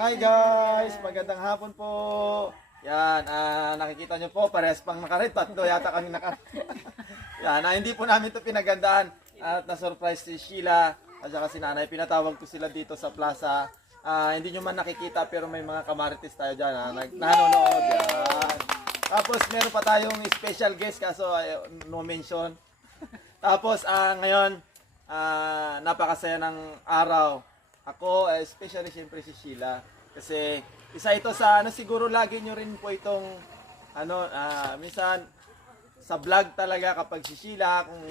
Hi guys! Magandang hapon po! Yan, ah, nakikita nyo po, parehas pang nakared. Tatlo yata kami naka... Yan, ah, hindi po namin to pinagandaan. At na-surprise si Sheila at saka si Nanay. Pinatawag ko sila dito sa plaza. Ah, hindi nyo man nakikita pero may mga kamarites tayo dyan. Ah, nanonood. Tapos meron pa tayong special guest kaso ay, no mention. Tapos ah, ngayon, ah, napakasaya ng araw. Ako, eh, especially siyempre si Sheila. Kasi isa ito sa ano siguro lagi nyo rin po itong ano, ah, minsan sa vlog talaga kapag si Sheila kung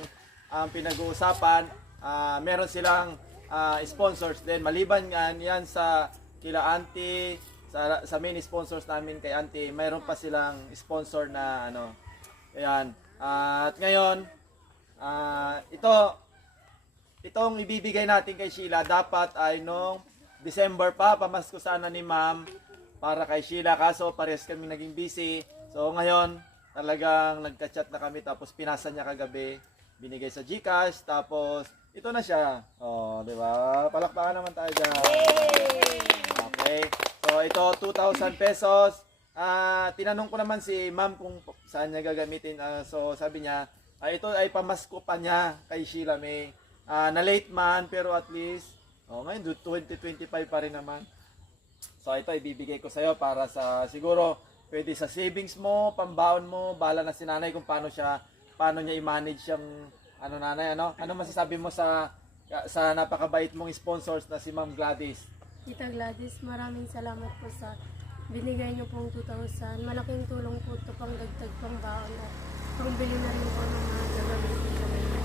ang pinag-uusapan, ah, meron silang ah, sponsors din. Maliban yan, yan sa kila Auntie, sa, sa main sponsors namin kay Auntie, mayroon pa silang sponsor na ano. Ayan. at ngayon, ah, ito, itong ibibigay natin kay Sheila dapat ay nung December pa, pamasko sana ni ma'am para kay Sheila. Kaso pares kami naging busy. So ngayon, talagang nagka-chat na kami tapos pinasa niya kagabi. Binigay sa Gcash. Tapos ito na siya. Oh, di ba? Palakpakan naman tayo dyan. Okay. So ito 2,000 pesos. Ah, tinanong ko naman si ma'am kung saan niya gagamitin. Ah, so sabi niya, ah, ito ay pamasko pa niya kay Sheila May. Ah, na late man pero at least oh, ngayon 2025 pa rin naman. So ito ibibigay ko sa iyo para sa siguro pwede sa savings mo, pambaon mo, bala na si nanay kung paano siya paano niya i-manage yung ano nanay ano? Ano masasabi mo sa sa napakabait mong sponsors na si Ma'am Gladys? Tita Gladys, maraming salamat po sa binigay niyo pong 2,000. Malaking tulong po ito pang dagdag pang baon at pangbili na rin po ng mga gagamitin sa ngayon.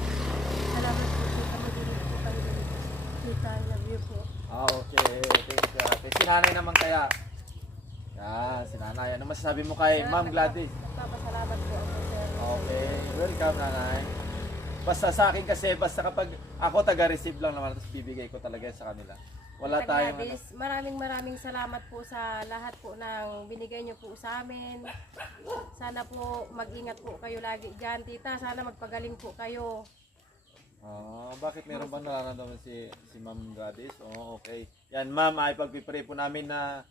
Salamat po tita, mag-ingat po kayo ganito. Tita, I love you po. Ah, okay. Thank you. ate. Si nanay naman kaya. Yan, si nanay. Ano masasabi mo kay Ma'am Gladys? Papasalamat po ako sir. Okay, welcome nanay. Basta sa akin kasi, basta kapag ako taga-receive lang naman, tapos bibigay ko talaga sa kanila. Wala Tita tayong ano. Gladys, maraming maraming salamat po sa lahat po ng binigay niyo po sa amin. Sana po mag-ingat po kayo lagi dyan, tita. Sana magpagaling po kayo. Ah, bakit meron ba nararamdaman si si Ma'am Gladys? Oh, okay. Yan, Ma'am, ay pagpipray po namin na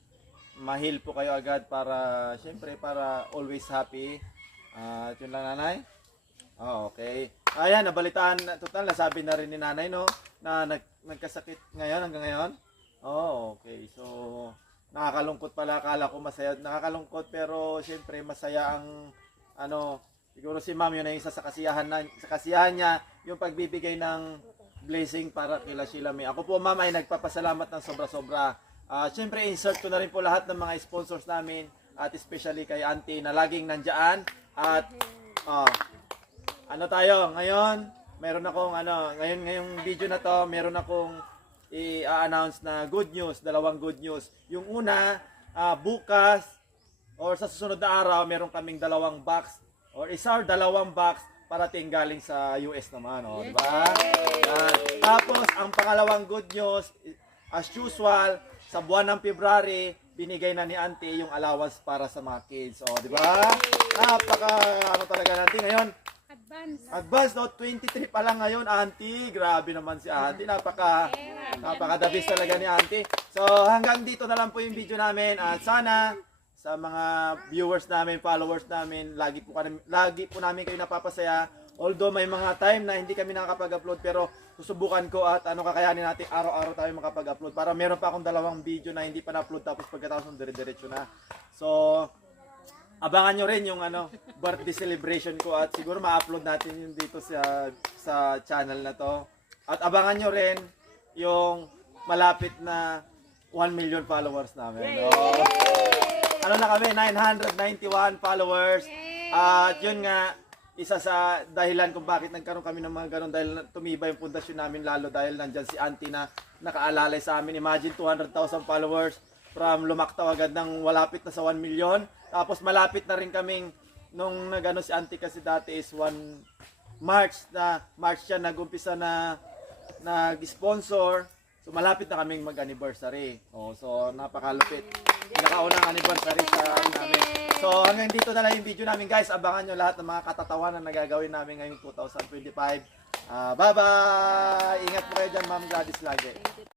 mahil po kayo agad para syempre para always happy. Ah, yun lang nanay. Oh, okay. Ayan, nabalitaan, total nasabi na rin ni nanay no na nag, nagkasakit ngayon hanggang ngayon. Oh, okay. So nakakalungkot pala, akala ko masaya. Nakakalungkot pero syempre masaya ang ano, siguro si Ma'am yun ay isa sa kasiyahan na, sa kasiyahan niya yung pagbibigay ng blessing para kila Sheila May. Ako po Ma'am ay nagpapasalamat ng sobra-sobra. Ah, syempre insert ko na rin po lahat ng mga sponsors namin at especially kay Auntie na laging nandiyan at ah, ano tayo ngayon meron akong ano ngayon ngayong video na to meron akong i-announce na good news dalawang good news yung una ah, bukas or sa susunod na araw meron kaming dalawang box or isa or dalawang box parating galing sa US naman oh di ba? Tapos ang pangalawang good news as usual sa buwan ng February binigay na ni Auntie yung allowance para sa mga kids oh di ba? Napaka ano talaga natin ngayon? Advance. No, 23 pa lang ngayon, Auntie. Grabe naman si Auntie. Napaka napaka the best talaga ni Auntie. So, hanggang dito na lang po yung video namin. At sana sa mga viewers namin, followers namin, lagi po kami, lagi po namin kayo napapasaya. Although may mga time na hindi kami nakakapag-upload pero susubukan ko at ano kakayanin natin araw-araw tayo makapag-upload para meron pa akong dalawang video na hindi pa na-upload tapos pagkatapos dire-diretso na. So, abangan nyo rin yung ano, birthday celebration ko at siguro ma-upload natin yun dito sa sa channel na to. At abangan nyo rin yung malapit na 1 million followers namin. Oh. Ano na kami, 991 followers. At yun nga, isa sa dahilan kung bakit nagkaroon kami ng mga ganun dahil tumibay yung pundasyon namin lalo dahil nandyan si auntie na nakaalalay sa amin. Imagine 200,000 followers from lumaktaw agad ng walapit na sa 1 million. Tapos malapit na rin kaming nung nagano si auntie kasi dati is 1 March na March siya nagumpisa na nag-sponsor. So malapit na kaming mag-anniversary. Oh, so napakalupit. Pinakaunang anniversary sa namin. So hanggang dito na lang yung video namin guys. Abangan nyo lahat ng mga katatawanan na gagawin namin ngayong 2025. Ah, bye-bye! Ingat po kayo dyan, Ma'am Gladys lagi.